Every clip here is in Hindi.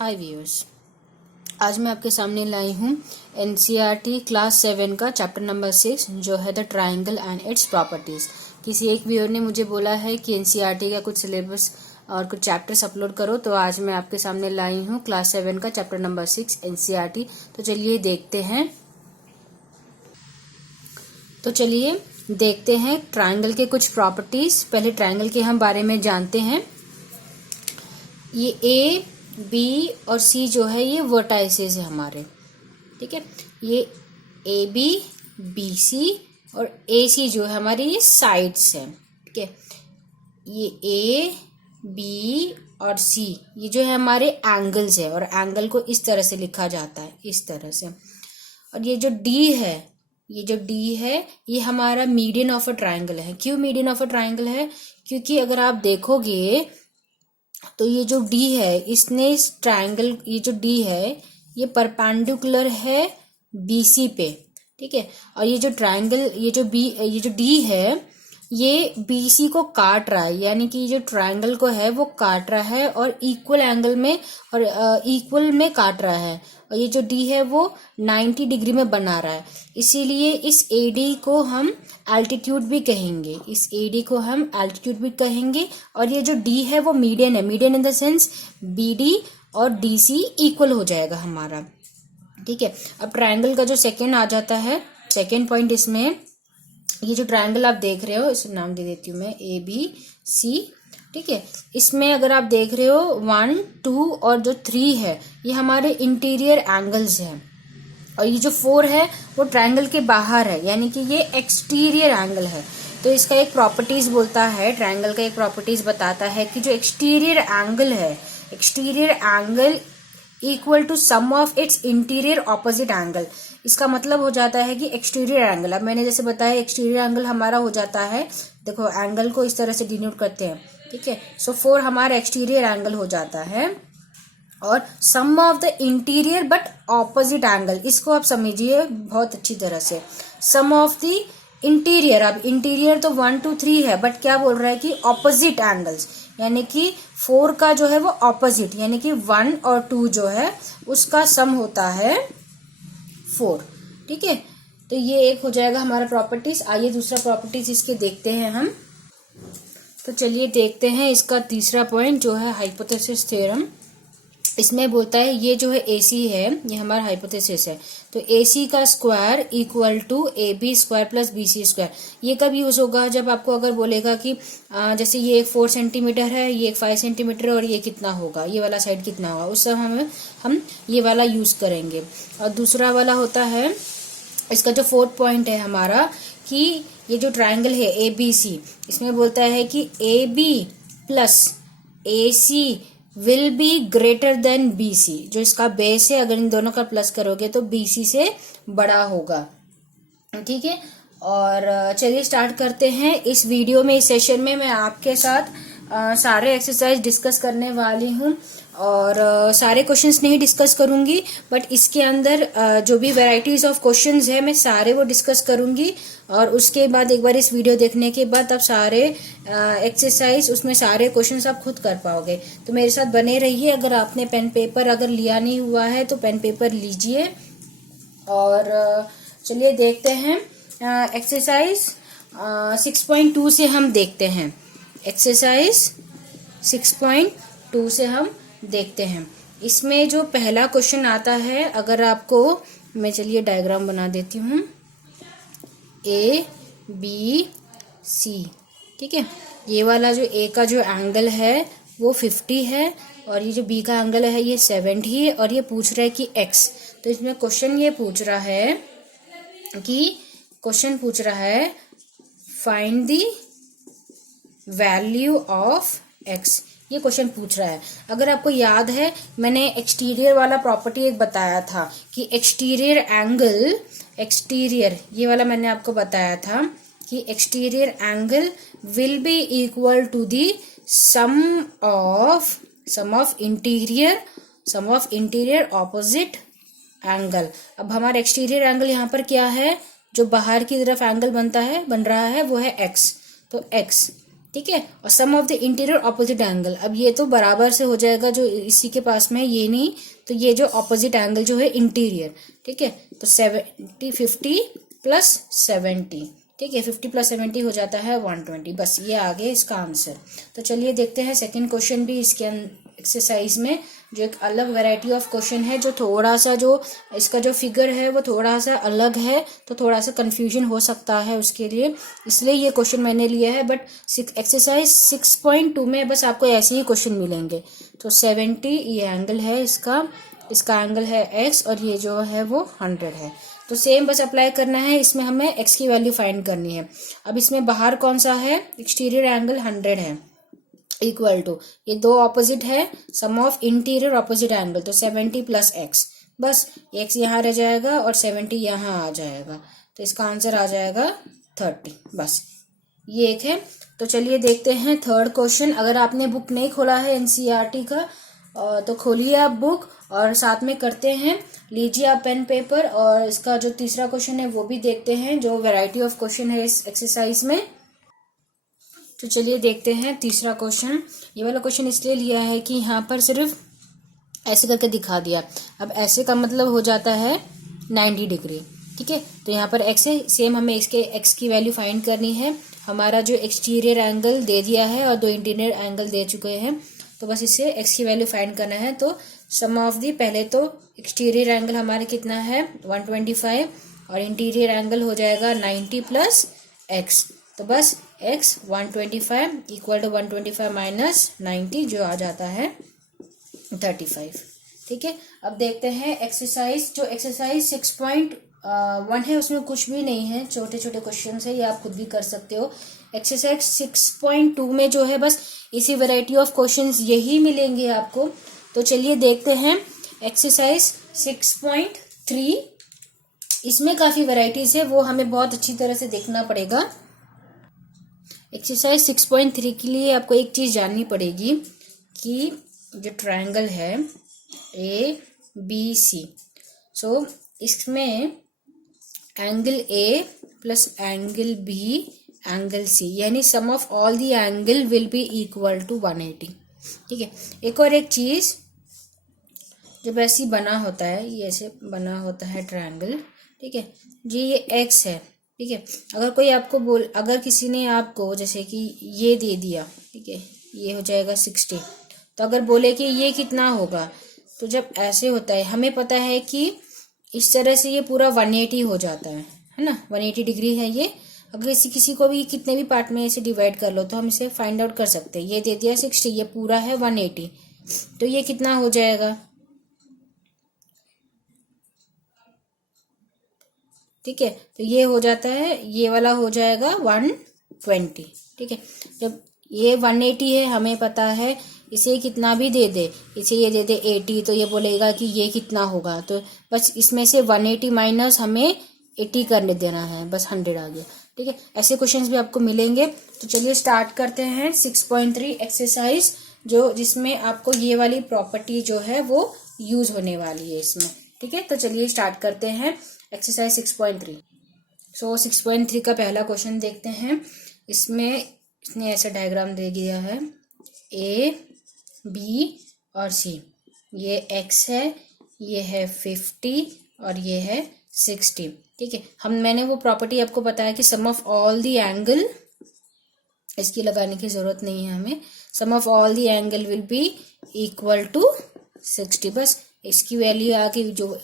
हाय व्यूअर्स, आज मैं आपके सामने लाई हूँ एनसीईआरटी क्लास 7 का चैप्टर नंबर 6 जो है the triangle and it's properties. किसी एक व्यूअर ने मुझे बोला है कि एनसीईआरटी का कुछ सिलेबस और कुछ चैप्टर्स अपलोड करो, तो आज मैं आपके सामने लाई हूँ क्लास 7 का चैप्टर नंबर 6 एनसीईआरटी। तो चलिए देखते हैं ट्रायंगल के कुछ प्रॉपर्टीज़। पहले ट्रायंगल के हम बारे में जानते हैं। ये ए बी और सी जो है ये वर्टाइसेस है हमारे, ठीक है। ये ए बी बी सी और ए सी जो है हमारी ये साइड्स हैं, ठीक है। ये ए बी और सी ये जो है हमारे एंगल्स है और एंगल को इस तरह से लिखा जाता है, इस तरह से। और ये जो डी है ये हमारा मीडियन ऑफ अ ट्रायंगल है। क्यों मीडियन ऑफ अ ट्रायंगल है? क्योंकि अगर आप देखोगे तो ये जो डी है इसने इस ट्रायंगल, ये जो डी है ये परपेंडिकुलर है बीसी पे, ठीक है। और ये जो ट्रायंगल, ये जो डी है ये बीसी को काट रहा है, यानी कि जो ट्रायंगल को है वो काट रहा है और इक्वल एंगल में और इक्वल में काट रहा है। और ये जो डी है वो 90 डिग्री में बना रहा है, इसीलिए इस एडी को हम एल्टीट्यूड भी कहेंगे। और ये जो डी है वो मीडियन है, median in the sense BD और डीसी इक्वल हो जाएगा हमारा, ठीक है। अब ट्रायंगल का जो सेकेंड आ जाता है, सेकेंड पॉइंट इसमें, ये जो ट्रायंगल आप देख रहे हो इसे नाम दे देती हूँ मैं ए बी सी, ठीक है। इसमें अगर आप देख रहे हो 1, 2 और जो 3 है ये हमारे इंटीरियर एंगल्स हैं और ये जो 4 है वो ट्रायंगल के बाहर है, यानी कि ये एक्सटीरियर एंगल है। तो इसका एक प्रॉपर्टीज बोलता है, ट्रायंगल का एक प्रॉपर्टीज बताता है कि जो एक्सटीरियर एंगल है, exterior angle equal to sum of its interior opposite angle. इसका मतलब हो जाता है कि एक्सटीरियर एंगल, अब मैंने जैसे बताया एक्सटीरियर एंगल हमारा हो जाता है, देखो एंगल को इस तरह से डिनोट करते हैं, ठीक है। सो 4 हमारा एक्सटीरियर एंगल हो जाता है और sum of the interior but opposite angle, इसको आप समझिए बहुत अच्छी तरह से। सम ऑफ द इंटीरियर, अब इंटीरियर तो 1, 2, 3 है, बट क्या बोल रहा है कि ऑपोजिट एंगल्स, यानी कि 4 का जो है वो ऑपोजिट, यानी कि 1 और 2 जो है उसका सम होता है 4, ठीक है। तो ये एक हो जाएगा हमारा प्रॉपर्टीज। आइए दूसरा प्रॉपर्टीज इसके देखते हैं हम। तो चलिए देखते हैं इसका तीसरा पॉइंट जो है हाइपोथेसिस थ्योरम। इसमें बोलता है ये जो है AC है ये हमारा हाइपोथेसिस है, तो AC का square equal to AB square plus BC square. ये कब यूज होगा? जब आपको अगर बोलेगा कि जैसे ये एक 4 सेंटीमीटर है, ये एक 5 सेंटीमीटर है और ये कितना होगा, ये वाला साइड कितना होगा, उस समय हम ये वाला यूज करेंगे। और दूसरा वाला होता है इसका जो 4th पॉइंट है हमारा कि ये जो ट्राइंगल है ABC, इसमें बोलता है कि AB plus AC will be greater then BC। जो इसका बेस है अगर इन दोनों का प्लस करोगे तो BC से बड़ा होगा, ठीक है। और चलिए स्टार्ट करते हैं। इस वीडियो में, इस सेशन में मैं आपके साथ सारे एक्सरसाइज डिस्कस करने वाली हूँ और सारे क्वेश्चंस नहीं डिस्कस करूंगी, बट इसके अंदर जो भी वैरायटीज ऑफ क्वेश्चंस है मैं सारे वो डिस्कस करूंगी। और उसके बाद एक बार इस वीडियो देखने के बाद आप सारे एक्सरसाइज, उसमें सारे क्वेश्चंस आप खुद कर पाओगे। तो मेरे साथ बने रहिए। अगर आपने पेन पेपर अगर लिया नहीं हुआ है तो पेन पेपर लीजिए। और चलिए देखते हैं एक्सरसाइज 6.2 से हम देखते हैं। एक्सरसाइज 6.2 से हम देखते हैं। इसमें जो पहला क्वेश्चन आता है, अगर आपको, मैं चलिए डायग्राम बना देती हूँ, A B C, ठीक है। ये वाला जो A का जो एंगल है वो 50 है और ये जो B का एंगल है ये 70 है और ये पूछ रहा है कि X। तो इसमें क्वेश्चन ये पूछ रहा है find the value of X, ये क्वेश्चन पूछ रहा है। अगर आपको याद है मैंने एक्सटीरियर वाला प्रॉपर्टी एक बताया था कि एक्सटीरियर एंगल, एक्सटीरियर ये वाला मैंने आपको बताया था कि exterior angle will be equal to the sum of interior opposite angle. अब हमारा एक्सटीरियर एंगल यहाँ पर क्या है, जो बाहर की तरफ एंगल बन रहा है वो है X। तो X ठीक है, और sum of the interior opposite angle, अब ये तो बराबर से हो जाएगा जो इसी के पास में, ये नहीं, तो ये जो ऑपोजिट एंगल जो है इंटीरियर, ठीक है, तो 70 50 प्लस 70, ठीक है, 50 प्लस 70 हो जाता है 120। बस ये आ गया इसका आंसर। तो चलिए देखते हैं सेकंड क्वेश्चन भी इसके एक्सरसाइज में, जो एक अलग वैरायटी ऑफ क्वेश्चन है, जो थोड़ा सा जो इसका जो फिगर है वो थोड़ा सा अलग है, तो थोड़ा सा कंफ्यूजन हो सकता है उसके लिए, इसलिए ये क्वेश्चन मैंने लिया है। बट एक्सरसाइज 6.2 में बस आपको ऐसे ही क्वेश्चन मिलेंगे। तो 70 ये एंगल है इसका एंगल है x, और ये जो है वो 100 है। तो सेम बस अप्लाई करना है, इसमें हमें x की वैल्यू फाइंड करनी है। अब इसमें बाहर कौन सा है, एक्सटीरियर एंगल 100 है, इक्वल टू ये दो ऑपोजिट है, sum of interior opposite angle, तो 70 प्लस x, बस x यहाँ रह जाएगा और 70 यहाँ आ जाएगा, तो इसका आंसर आ जाएगा 30। बस ये एक है। तो चलिए देखते हैं थर्ड क्वेश्चन। अगर आपने बुक नहीं खोला है एनसीईआरटी का तो खोलिए आप बुक और साथ में करते हैं, लीजिए आप पेन पेपर, और इसका जो तीसरा क्वेश्चन है वो भी देखते हैं, जो वैरायटी ऑफ क्वेश्चन है इस एक्सरसाइज में। तो चलिए देखते हैं तीसरा क्वेश्चन। ये वाला क्वेश्चन इसलिए लिया है कि यहाँ पर सिर्फ ऐसे करके दिखा दिया। अब ऐसे का मतलब हो जाता है 90 डिग्री, ठीक है। तो यहाँ पर x है, सेम हमें इसके x की वैल्यू फाइंड करनी है। हमारा जो एक्सटीरियर एंगल दे दिया है और दो इंटीरियर एंगल दे चुके हैं, तो बस इससे x की वैल्यू फाइंड करना है। तो सम ऑफ दी, पहले तो एक्सटीरियर एंगल हमारे कितना है 125, और इंटीरियर एंगल हो जाएगा 90 प्लस x, तो बस x 125 इक्वल टू 125 माइनस 90 जो आ जाता है 35, ठीक है। अब देखते हैं एक्सरसाइज, जो एक्सरसाइज 6.1 है उसमें कुछ भी नहीं है, छोटे छोटे क्वेश्चन है, ये आप खुद भी कर सकते हो। एक्सरसाइज 6.2 में जो है बस इसी वैरायटी ऑफ क्वेश्चंस यही मिलेंगे आपको। तो चलिए देखते हैं एक्सरसाइज 6.3, इसमें काफ़ी वैरायटीज है, वो हमें बहुत अच्छी तरह से देखना पड़ेगा। एक्सरसाइज 6.3 के लिए आपको एक चीज़ जाननी पड़ेगी कि जो ट्रायंगल है ABC, सो इसमें angle A plus angle B angle C, यानी sum of all the angle will be equal to 180, ठीक है। एक और एक चीज़, जब ऐसी बना होता है, ये ऐसे बना होता है ट्रायंगल, ठीक है जी, ये x है, ठीक है। अगर कोई आपको अगर किसी ने आपको जैसे कि ये दे दिया, ठीक है, ये हो जाएगा 60, तो अगर बोले कि ये कितना होगा, तो जब ऐसे होता है हमें पता है कि इस तरह से ये पूरा 180 हो जाता है ना, 180 डिग्री है ये। अगर किसी को भी कितने भी पार्ट में ऐसे डिवाइड कर लो तो हम इसे फाइंड आउट कर सकते हैं। ये दे दिया 60, ये पूरा है 180, तो ये कितना हो जाएगा, ठीक है। तो ये हो जाता है, ये वाला हो जाएगा 120, ठीक है। जब ये 180 है, हमें पता है, इसे कितना भी दे दे, इसे ये दे दे 80, तो ये बोलेगा कि ये कितना होगा, तो बस इसमें से 180 माइनस हमें 80 करने देना है, बस 100 आ गया, ठीक है। ऐसे क्वेश्चंस भी आपको मिलेंगे। तो चलिए स्टार्ट करते हैं 6.3 एक्सरसाइज, जो जिसमें आपको ये वाली प्रॉपर्टी जो है वो यूज होने वाली है इसमें, ठीक है। तो चलिए स्टार्ट करते हैं एक्सरसाइज 6.3। सो 6.3 का पहला क्वेश्चन देखते हैं। इसमें इसने ऐसा डायग्राम दे दिया है, A, B और C, ये x है, ये है 50 और ये है 60, ठीक है। मैंने वो प्रॉपर्टी आपको बताया कि sum of all the angle, इसकी लगाने की जरूरत नहीं है हमें, sum of all the angle will be equal to 60, बस इसकी वैल्यू आके जो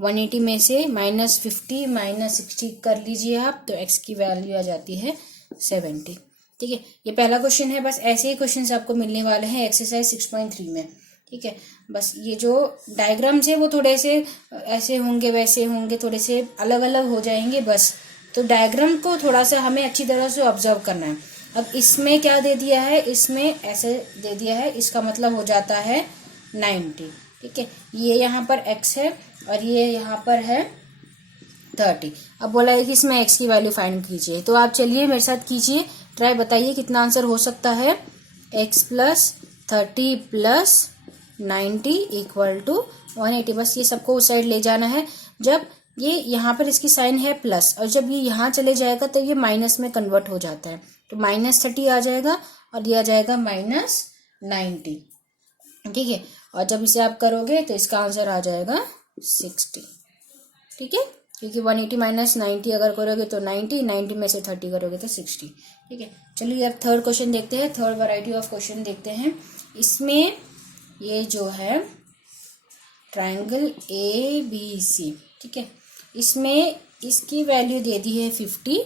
180 में से -50 -60 कर लीजिए आप, तो x की वैल्यू आ जाती है 70, ठीक है। ये पहला क्वेश्चन है। बस ऐसे ही क्वेश्चंस आपको मिलने वाले हैं एक्सरसाइज 6.3 में, ठीक है। बस ये जो डायग्राम्स है वो थोड़े से ऐसे होंगे, वैसे होंगे, थोड़े से अलग अलग हो जाएंगे, बस तो डायग्राम को थोड़ा सा हमें अच्छी तरह से ऑब्जर्व करना है। अब इसमें क्या दे दिया है, इसमें ऐसे दे दिया है, इसका मतलब हो जाता है 90, ठीक है। ये यहाँ पर x है और ये यहाँ पर है 30। अब बोला है कि इसमें x की वैल्यू फाइंड कीजिए, तो आप चलिए मेरे साथ कीजिए ट्राई, बताइए कितना आंसर हो सकता है। x plus 30 plus 90 equal to 180, बस ये सबको उस साइड ले जाना है। जब ये यहाँ पर इसकी साइन है प्लस, और जब ये यहाँ चले जाएगा तो ये माइनस में कन्वर्ट हो जाता है, तो -30 आ जाएगा और ये आ जाएगा -90, ठीक है। और जब इसे आप करोगे तो इसका आंसर आ जाएगा 60, ठीक है, क्योंकि 180 - 90 अगर करोगे तो 90 में से 30 करोगे तो 60, ठीक है। चलिए अब थर्ड क्वेश्चन देखते हैं, थर्ड वैरायटी ऑफ क्वेश्चन देखते हैं। इसमें ये जो है ट्रायंगल ABC, ठीक है, इसमें इसकी वैल्यू दे दी है 50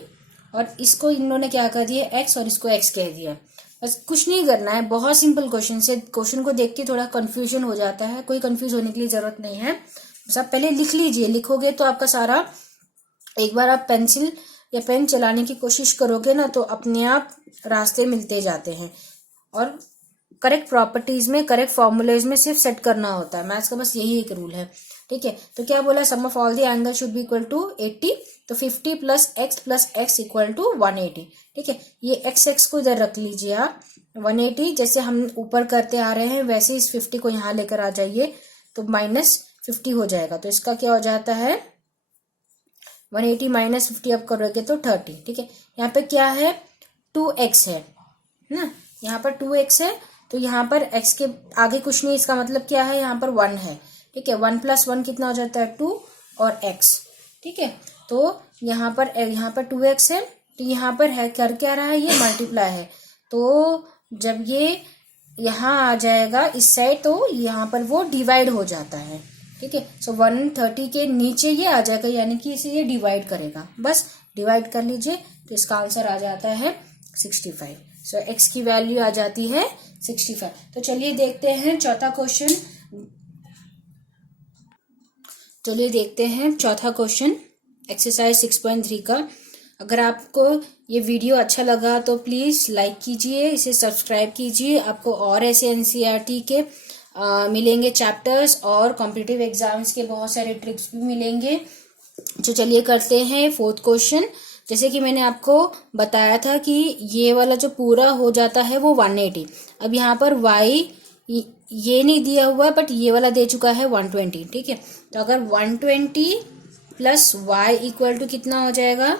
और इसको इन्होंने क्या कर दिया x और इसको x कह दिया। बस कुछ नहीं करना है, बहुत सिंपल क्वेश्चन से। क्वेश्चन को देख के थोड़ा कंफ्यूजन हो जाता है, कोई कंफ्यूज होने के लिए जरूरत नहीं है। बस आप पहले लिख लीजिए, लिखोगे तो आपका सारा, एक बार आप पेंसिल या पेन चलाने की कोशिश करोगे ना तो अपने आप रास्ते मिलते जाते हैं। और करेक्ट प्रॉपर्टीज में, करेक्ट फॉर्मूलेज में सिर्फ सेट करना होता है, मैथ्स का बस यही एक रूल है, ठीक है। तो क्या बोला, sum of all the angle should be equal to 80, तो 50 + x इक्वल टू 180, ठीक है। ये x को इधर रख लीजिए आप, 180 जैसे हम ऊपर करते आ रहे हैं वैसे इस 50 को यहाँ लेकर आ जाइए तो -50 हो जाएगा। तो इसका क्या हो जाता है, 180 - 50 अब करोगे तो 30, ठीक है। यहाँ पे क्या है, 2x है ना, यहाँ पर 2x है, तो यहाँ पर x के आगे कुछ नहीं, इसका मतलब क्या है, यहाँ पर 1 है, ठीक है। 1 + 1 कितना हो जाता है, 2 और x, ठीक है। तो यहाँ पर 2x है, तो यहाँ पर है कर क्या रहा है, ये मल्टीप्लाई है। तो जब ये यहाँ आ जाएगा इस साइड तो यहाँ पर वो डिवाइड हो जाता है, ठीक है। सो 130 के नीचे ये आ जाएगा, यानी कि इसे ये डिवाइड करेगा, बस डिवाइड कर लीजिए तो इसका आंसर आ जाता है 65। सो x की वैल्यू आ जाती है 65। तो चलिए देखते हैं चौथा क्वेश्चन, चलिए देखते हैं चौथा क्वेश्चन एक्सरसाइज 6.3 का। अगर आपको ये वीडियो अच्छा लगा तो प्लीज़ लाइक कीजिए, इसे सब्सक्राइब कीजिए। आपको और ऐसे NCERT के मिलेंगे चैप्टर्स और कॉम्पिटिटिव एग्जाम्स के बहुत सारे ट्रिक्स भी मिलेंगे। तो चलिए करते हैं फोर्थ क्वेश्चन। जैसे कि मैंने आपको बताया था कि ये वाला जो पूरा हो जाता है वो 180। अब यहाँ पर y ये नहीं दिया हुआ है बट ये वाला दे चुका है 120, ठीक है। तो अगर 120 + y इक्वल टू कितना हो जाएगा,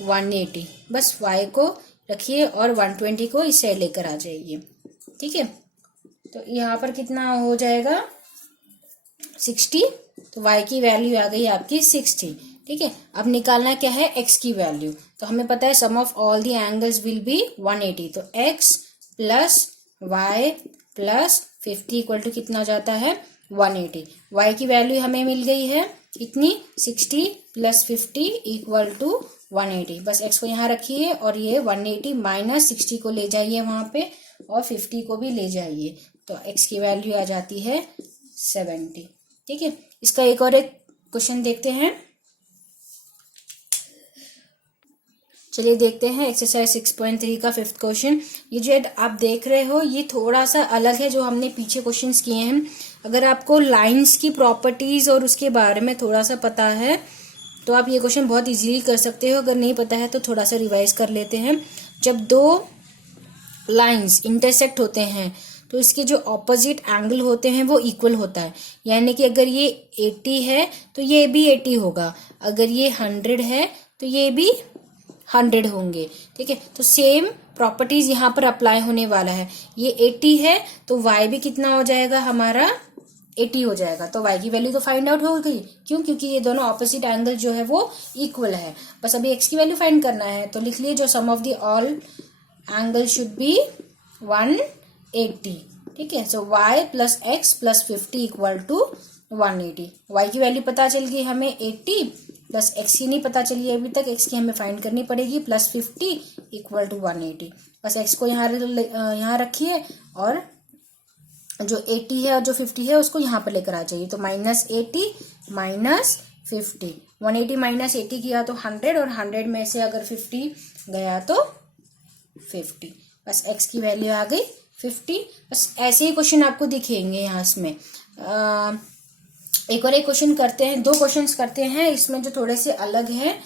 180, बस y को रखिए और 120 को इस साइड लेकर आ जाइए, ठीक है। तो यहाँ पर कितना हो जाएगा, 60, तो y की वैल्यू आ गई आपकी 60, ठीक है। अब निकालना क्या है, x की वैल्यू। तो हमें पता है sum of all the angles will be 180, तो x + y + 50 इक्वल टू कितना हो जाता है, 180। y की वैल्यू हमें मिल गई है इतनी, 60 + 50 इक्वल टू 180। बस x को यहाँ रखिए और ये 180 - 60 को ले जाइए वहां पे और 50 को भी ले जाइए, तो x की वैल्यू आ जाती है 70, ठीक है। इसका एक और एक क्वेश्चन देखते हैं। चलिए देखते हैं एक्सरसाइज 6.3 का फिफ्थ क्वेश्चन। ये जो आप देख रहे हो ये थोड़ा सा अलग है जो हमने पीछे क्वेश्चंस किए हैं। अगर आपको लाइंस की प्रॉपर्टीज और उसके बारे में थोड़ा सा पता है तो आप ये क्वेश्चन बहुत इजीली कर सकते हो। अगर नहीं पता है तो थोड़ा सा रिवाइज कर लेते हैं। जब दो लाइंस इंटरसेक्ट होते हैं तो इसके जो ऑपोजिट एंगल होते हैं वो इक्वल होता है, यानी कि अगर ये 80 है तो ये भी 80 होगा, अगर ये 100 है तो ये भी 100 होंगे, ठीक है। तो सेम प्रॉपर्टीज यहाँ पर अप्लाई होने वाला है। ये 80 है तो y भी कितना हो जाएगा, हमारा 80 हो जाएगा। तो y की वैल्यू तो फाइंड आउट हो गई, क्यों, क्योंकि ये दोनों ऑपोजिट एंगल जो है वो इक्वल है। बस अभी x की वैल्यू फाइंड करना है, तो लिख लिए जो sum of the all angle should be 180, ठीक है। So y + x + 50 equal to 180। y की वैल्यू पता चल गई हमें 80 प्लस x की नहीं पता चली अभी तक, x की हमें फाइंड करनी पड़ेगी, +50 इक्वल टू 180। बस x को यहाँ रखिए और जो 80 है और जो 50 है उसको यहाँ पर लेकर आ जाइए। तो -80 - 50, 180 - 80 किया तो 100 और 100 में से अगर 50 गया तो 50। बस x की वैल्यू आ गई 50। बस ऐसे ही क्वेश्चन आपको दिखेंगे यहाँ इसमें। एक और एक क्वेश्चन करते हैं, दो क्वेश्चंस करते हैं इसमें जो थोड़े से अलग हैं।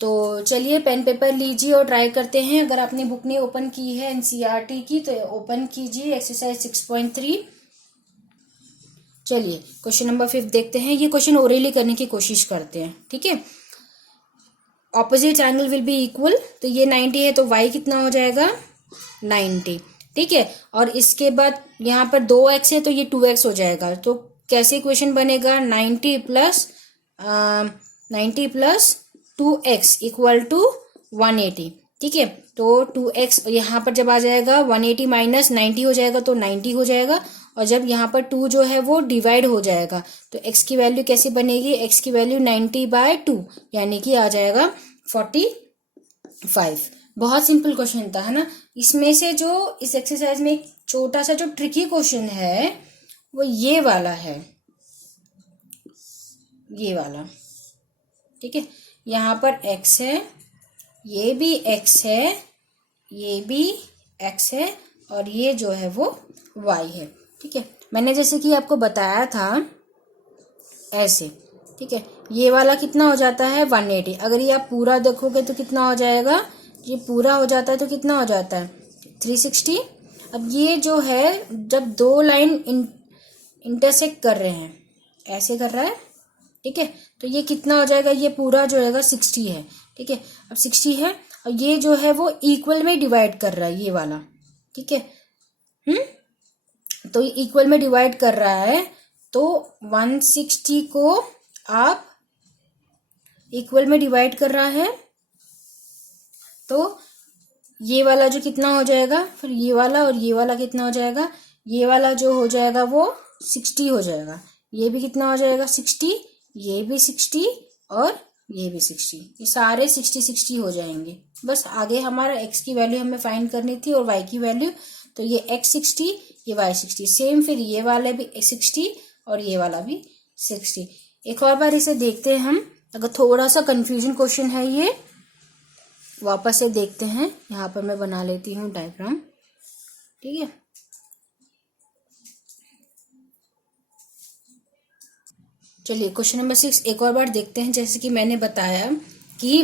तो चलिए पेन पेपर लीजिए और ट्राई करते हैं। अगर आपने बुक नहीं ओपन की है NCERT की तो ओपन कीजिए, एक्सरसाइज 6.3। चलिए क्वेश्चन नंबर 5 देखते हैं। ये क्वेश्चन ओरली करने की कोशिश करते हैं, ठीक है। Opposite angle will be equal, तो ये 90 है तो y कितना हो जाएगा, 90, ठीक है। और इसके बाद यहाँ पर 2x है तो ये 2x हो जाएगा। तो कैसे इक्वेशन बनेगा, 90 प्लस 2x इक्वल टू 180। ठीक है, तो 2x यहाँ पर जब आ जाएगा 180 माइनस 90 हो जाएगा तो 90 हो जाएगा। और जब यहाँ पर 2 जो है वो डिवाइड हो जाएगा तो x की वैल्यू कैसे बनेगी, x की वैल्यू 90/2 यानी कि आ जाएगा 45। बहुत सिंपल क्वेश्चन था, है ना। इसमें से जो इस एक्सरसाइज में एक छोटा सा जो ट्रिकी क्वेश्चन है वो ये वाला है, ये वाला। ठीक है, यहाँ पर x है, ये भी x है, ये भी x है और ये जो है वो y है। ठीक है, मैंने जैसे कि आपको बताया था ऐसे। ठीक है, ये वाला कितना हो जाता है 180। अगर ये आप पूरा देखोगे तो कितना हो जाएगा, ये पूरा हो जाता है तो कितना हो जाता है 360। अब ये जो है जब दो लाइन इंटरसेक्ट कर रहे हैं, ऐसे कर रहा है, ठीक है, तो ये कितना हो जाएगा, ये पूरा जो है 60 है। ठीक है, अब 60 है और ये जो है वो इक्वल में डिवाइड कर रहा है, ये वाला। ठीक है, तो इक्वल में डिवाइड कर रहा है तो 160 को आप इक्वल में डिवाइड कर रहा है तो ये वाला जो कितना हो जाएगा, फिर ये वाला और ये वाला कितना हो जाएगा, ये वाला जो हो जाएगा वो 60 हो जाएगा, ये भी कितना हो जाएगा 60, ये भी 60 और ये भी 60, ये सारे 60 हो जाएंगे। बस आगे हमारा x की वैल्यू हमें फाइंड करनी थी और y की वैल्यू, तो ये x 60, ये y 60, सेम। फिर ये वाला भी 60 और ये वाला भी 60। एक और बार इसे देखते हैं हम, अगर थोड़ा सा कंफ्यूजन क्वेश्चन है ये, वापस से देखते हैं। यहाँ पर मैं बना लेती हूँ डायग्राम। ठीक है, चलिए क्वेश्चन नंबर 6 एक और बार देखते हैं। जैसे कि मैंने बताया कि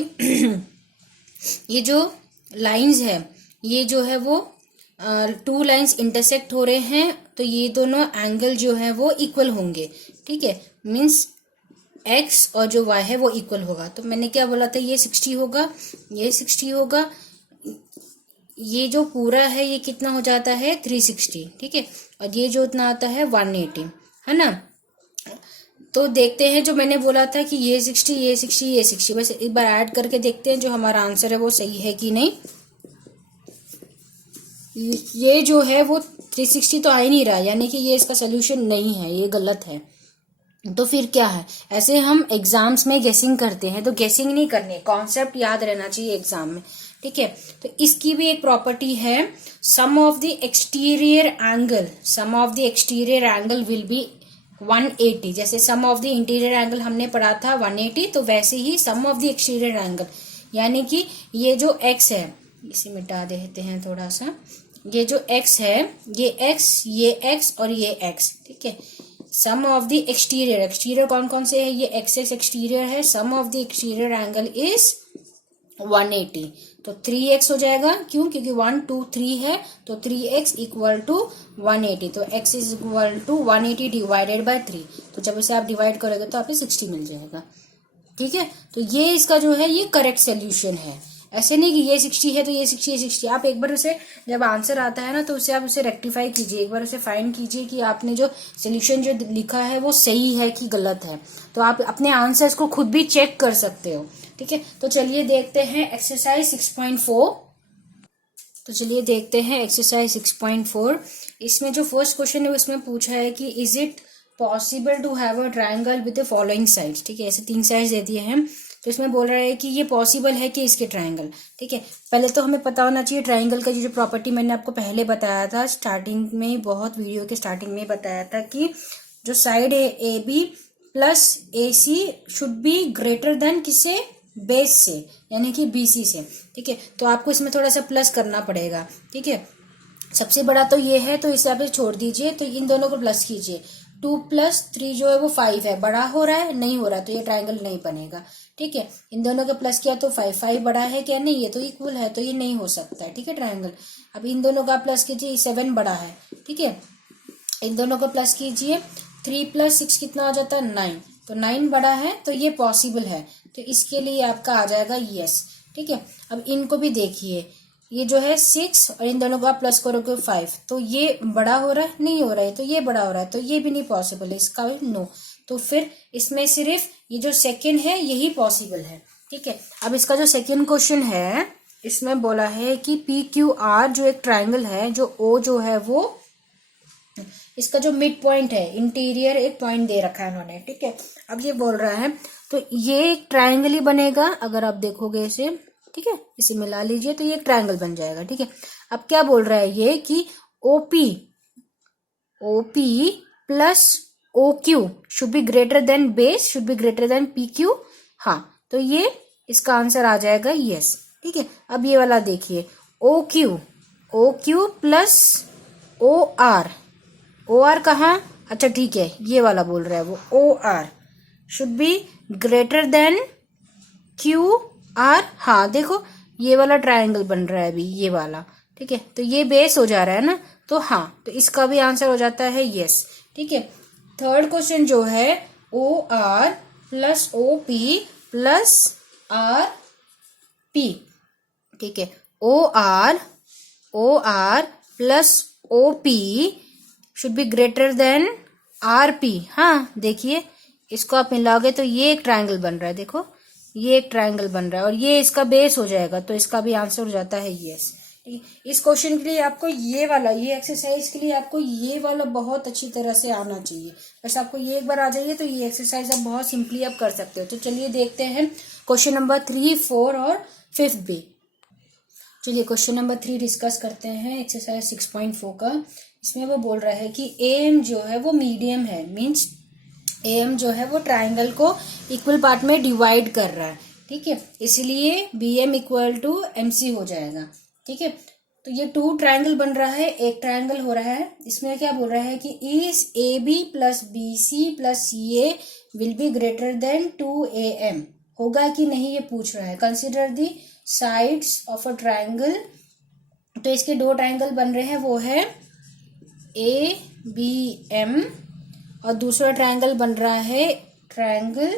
ये जो लाइंस है, ये जो है वो 2 लाइंस इंटरसेक्ट हो रहे हैं तो ये दोनों एंगल जो है वो इक्वल होंगे। ठीक है, मीन्स x और जो y है वो इक्वल होगा। तो मैंने क्या बोला था, ये 60 होगा, ये 60 होगा, ये जो पूरा है ये कितना हो जाता है 360। ठीक है, और ये जो इतना आता है 180, है ना। तो देखते हैं, जो मैंने बोला था कि ये 60, ये 60, ये 60, बस एक बार ऐड करके देखते हैं जो हमारा आंसर है वो सही है कि नहीं। ये जो है वो 360 तो आ ही नहीं रहा, यानी कि ये इसका सोल्यूशन नहीं है, ये गलत है। तो फिर क्या है, ऐसे हम एग्जाम्स में गेसिंग करते हैं तो गेसिंग नहीं करनी, कॉन्सेप्ट याद रहना चाहिए एग्जाम में। ठीक है, तो इसकी भी एक प्रॉपर्टी है, sum of the exterior angle will be 180। जैसे sum of the interior angle हमने पढ़ा था 180, तो वैसे ही sum of the exterior angle, यानी कि ये जो x है, इसे मिटा देते हैं थोड़ा सा, ये जो x है, ये x और ये x। ठीक है, सम ऑफ द एक्सटीरियर कौन कौन से है, ये x एक्सटीरियर है, sum of the exterior angle is 180, तो 3x हो जाएगा। क्यों, क्योंकि 1 2 3 है तो 3x इक्वल टू 180, तो x is equal to 180 divided by 3, तो जब इसे आप डिवाइड करोगे तो आपको 60 मिल जाएगा। ठीक है, तो ये इसका जो है ये करेक्ट सोल्यूशन है। ऐसे नहीं कि ये 60 है तो ये 60। आप एक बार उसे जब आंसर आता है ना तो उसे आप उसे रेक्टिफाई कीजिए, एक बार उसे फाइंड कीजिए कि आपने जो सोल्यूशन जो लिखा है वो सही है कि गलत है। तो आप अपने आंसर्स को खुद भी चेक कर सकते हो। ठीक है, तो चलिए देखते हैं एक्सरसाइज 6.4। तो चलिए देखते हैं एक्सरसाइज 6.4। इसमें जो फर्स्ट क्वेश्चन है उसमें पूछा है कि is it possible to have a triangle with the following sides. ठीक है, ऐसे 3 साइड्स दे दिए हैं, तो इसमें बोल रहा है कि ये पॉसिबल है कि इसके ट्राइंगल। ठीक है, पहले तो हमें पता होना चाहिए ट्राइंगल का जो प्रॉपर्टी मैंने आपको पहले बताया था स्टार्टिंग में, बहुत वीडियो के स्टार्टिंग में बताया था कि जो साइड है A B plus A C should be greater than किससे, बेस से, यानी कि BC से। ठीक है, तो आपको इसमें थोड़ा सा प्लस करना पड़ेगा। ठीक है, सबसे बड़ा तो ये है तो इसे आप छोड़ दीजिए, तो इन दोनों को प्लस कीजिए। 2 + 3 जो है वो 5 है, बड़ा हो रहा है, नहीं हो रहा, तो ये ट्राइंगल नहीं बनेगा। ठीक है, इन दोनों का प्लस किया तो 5 बड़ा है क्या, नहीं, ये तो इक्वल है, तो ये नहीं हो सकता है। ठीक है, ट्राइंगल। अब इन दोनों का प्लस कीजिए, 7 बड़ा है। ठीक है, इन दोनों को प्लस कीजिए, 3 + 6 कितना हो जाता है 9, तो 9 बड़ा है, तो ये पॉसिबल है, तो इसके लिए आपका आ जाएगा यस। ठीक है, अब इनको भी देखिए, ये जो है 6 और इन दोनों को आप प्लस करोगे 5, तो ये बड़ा हो रहा है, नहीं हो रहा है, तो ये बड़ा हो रहा है, तो ये भी नहीं पॉसिबल है, इसका भी नो। तो फिर इसमें सिर्फ ये जो सेकेंड है यही पॉसिबल है। ठीक है, अब इसका जो सेकेंड क्वेश्चन है इसमें बोला है कि पी क्यू आर जो एक ट्राइंगल है, जो ओ जो है वो इसका जो मिड पॉइंट है, इंटीरियर एक पॉइंट दे रखा है उन्होंने। ठीक है, अब ये बोल रहा है तो ये एक ट्राइंगल ही बनेगा अगर आप देखोगे इसे। ठीक है, इसे मिला लीजिए तो ये एक ट्राइंगल बन जाएगा। ठीक है, अब क्या बोल रहा है ये कि OP plus O Q should be greater than base, should be greater than P Q. हाँ, तो ये इसका आंसर आ जाएगा यस। ठीक है, अब ये वाला देखिए, O Q plus O R कहाँ, अच्छा ठीक है, ये वाला बोल रहा है वो, O R should be greater than Q R. हाँ देखो, ये वाला ट्राइंगल बन रहा है अभी, ये वाला। ठीक है, तो ये बेस हो जा रहा है ना, तो हाँ, तो इसका भी आंसर हो जाता है यस। ठीक है, थर्ड क्वेश्चन जो है O R plus O P plus R P. ठीक है, O R plus O P should be greater than R P. हाँ देखिए, इसको आप मिलाओगे तो ये एक ट्राइंगल बन रहा है, देखो ये एक ट्राइंगल बन रहा है और ये इसका बेस हो जाएगा, तो इसका भी आंसर हो जाता है यस। इस क्वेश्चन के लिए आपको ये वाला, ये एक्सरसाइज के लिए आपको ये वाला बहुत अच्छी तरह से आना चाहिए। बस आपको ये एक बार आ जाइए तो ये एक्सरसाइज आप बहुत सिंपली आप कर सकते हो। तो चलिए देखते हैं क्वेश्चन नंबर 3, 4 और 5 भी। चलिए क्वेश्चन नंबर 3 डिस्कस करते हैं, एक्सरसाइज 6.4 का। इसमें वो बोल रहा है कि एम जो है वो मीडियम है, मीन्स एम जो है वो ट्राइंगल को इक्वल पार्ट में डिवाइड कर रहा है। ठीक है, इसलिए B M equal to M C हो जाएगा। ठीक है, तो ये 2 ट्राइंगल बन रहा है, एक ट्राइंगल हो रहा है। इसमें क्या बोल रहा है कि is A B plus B C plus C A will be greater than 2am, होगा कि नहीं ये पूछ रहा है। Consider the sides of a triangle, तो इसके 2 ट्राइंगल बन रहे हैं, वो है ए बी एम और दूसरा ट्राइंगल बन रहा है ट्राइंगल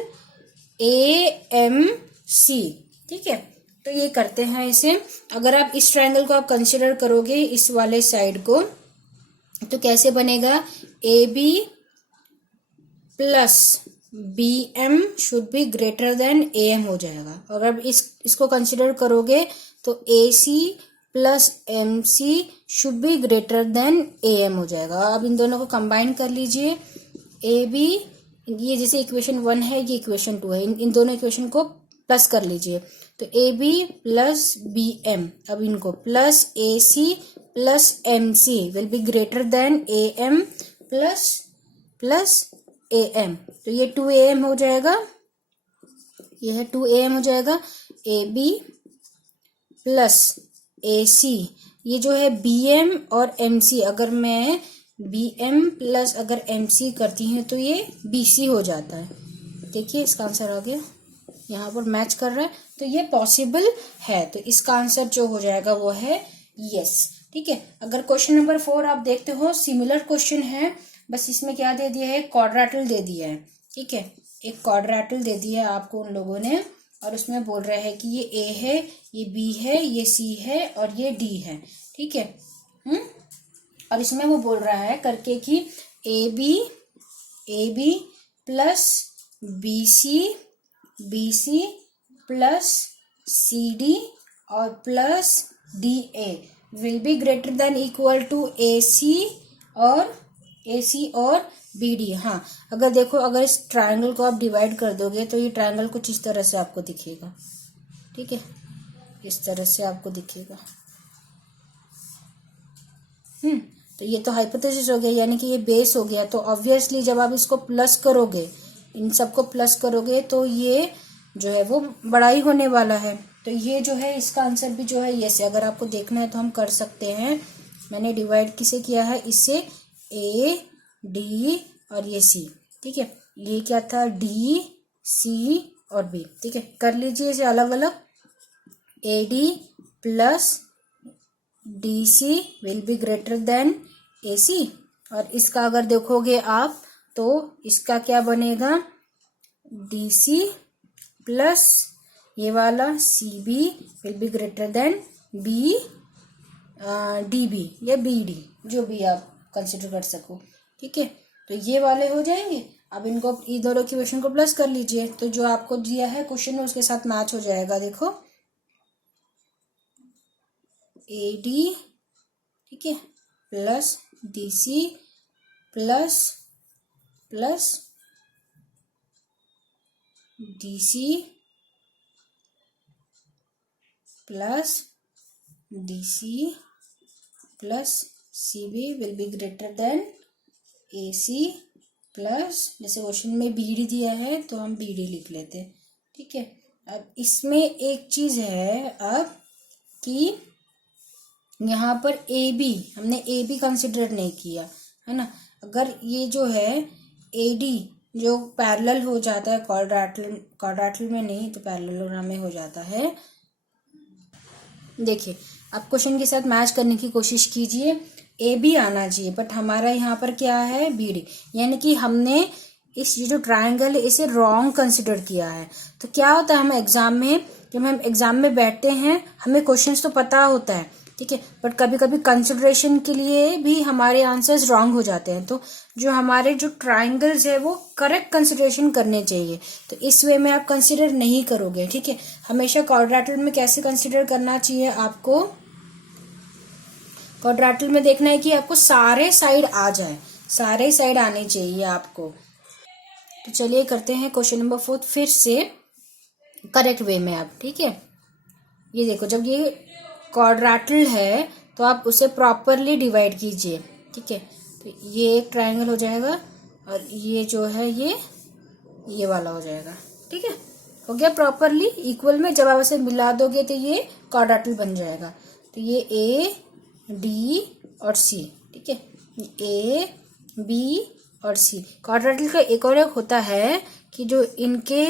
ए एम सी। ठीक है, तो ये करते हैं इसे। अगर आप इस ट्राइंगल को आप कंसिडर करोगे, इस वाले साइड को, तो कैसे बनेगा, A B plus B M should be greater than A M हो जाएगा। और अब इसको कंसिडर करोगे तो A C plus M C should be greater than A M हो जाएगा। अब इन दोनों को कंबाइन कर लीजिए, ए बी, ये जैसे इक्वेशन 1 है, ये इक्वेशन 2 है, इन दोनों इक्वेशन को प्लस कर लीजिए, तो A B plus B M, अब इनको plus A C plus M C will be greater than A M plus A M, तो ये 2am हो जाएगा, ये है 2am हो जाएगा। ए बी प्लस ए सी, ये जो है बी एम और एम सी, अगर मैं बी एम प्लस अगर एम सी करती हूँ तो ये बी सी हो जाता है। देखिए इसका आंसर आ गया, यहाँ पर मैच कर रहा है, तो ये पॉसिबल है, तो इसका आंसर जो हो जाएगा वो है यस। ठीक है, अगर क्वेश्चन नंबर 4 आप देखते हो, सिमिलर क्वेश्चन है, बस इसमें क्या दे दिया है, क्वाड्रेटल दे दिया है। ठीक है, एक क्वाड्रेटल दे दिया है आपको उन लोगों ने, और उसमें बोल रहे हैं कि ये ए है, ये बी है, ये सी है और ये डी है। ठीक है, और इसमें वो बोल रहा है करके कि A B plus B C plus C D और plus D A will be greater than equal to A C और बी डी। हाँ, अगर देखो, अगर इस ट्राइंगल को आप डिवाइड कर दोगे तो ये ट्राइंगल कुछ इस तरह से आपको दिखेगा। ठीक है, इस तरह से आपको दिखेगा। तो ये तो हाइपोथेसिस हो गया, यानी कि ये बेस हो गया। तो ऑब्वियसली जब आप इसको प्लस करोगे, इन सबको प्लस करोगे, तो ये जो है वो बड़ा ही होने वाला है। तो ये जो है इसका आंसर भी जो है यस है। अगर आपको देखना है तो हम कर सकते हैं। मैंने डिवाइड किसे किया है, इससे ए डी और ये सी। ठीक है, ये क्या था, डी सी और बी। ठीक है, कर लीजिए इसे अलग अलग। A D plus D C will be greater than A C, और इसका अगर देखोगे आप तो इसका क्या बनेगा, डी सी प्लस ये वाला C B will be greater than B D B या बी डी, जो भी आप कंसिडर कर सको, ठीक है। तो ये वाले हो जाएंगे। अब इनको इन दोनों की क्वेश्चन को प्लस कर लीजिए, तो जो आपको दिया है क्वेश्चन में उसके साथ मैच हो जाएगा। देखो ए डी, ठीक है, plus D C plus plus D C plus D C plus C B will be greater than A C plus, जैसे क्वेश्चन में बी डी दिया है तो हम बी डी लिख लेते हैं, ठीक है। अब इसमें एक चीज है अब कि यहाँ पर ए बी, हमने ए बी कंसिडर नहीं किया है ना। अगर ये जो है ए डी जो पैरेलल हो जाता है क्वाड्रेटल में नहीं तो पैरेललोग्राम में हो जाता है। देखिए आप क्वेश्चन के साथ मैच करने की कोशिश कीजिए, ए बी आना चाहिए, बट हमारा यहाँ पर क्या है बी डी, यानी कि हमने इस ये जो ट्रायंगल है इसे रॉन्ग कंसिडर किया है। तो क्या होता है हम एग्जाम में, जब हम एग्जाम में बैठते हैं हमें क्वेश्चंस तो पता होता है, ठीक है, बट कभी कभी कंसिडरेशन के लिए भी हमारे आंसर्स रॉन्ग हो जाते हैं। तो जो हमारे जो ट्रायंगल्स है वो करेक्ट कंसिडरेशन करने चाहिए, तो इस वे में आप कंसिडर नहीं करोगे, ठीक है। हमेशा क्वाड्रेटल में कैसे कंसिडर करना चाहिए आपको, क्वाड्रेटल में देखना है कि आपको सारे साइड आ जाए, सारे साइड आने चाहिए आपको। तो चलिए करते हैं क्वेश्चन नंबर 4 फिर से करेक्ट वे में आप, ठीक है। ये देखो जब ये क्वाड्रेटल है तो आप उसे प्रॉपरली डिवाइड कीजिए, ठीक है। तो ये एक ट्रायंगल हो जाएगा और ये जो है ये वाला हो जाएगा, ठीक है। हो गया प्रॉपरली इक्वल में, जब आप इसे मिला दोगे तो ये क्वाड्रेटल बन जाएगा। तो ये ए डी और सी, ठीक है, ए बी और सी। क्वाड्रेटल का एक और एक होता है कि जो इनके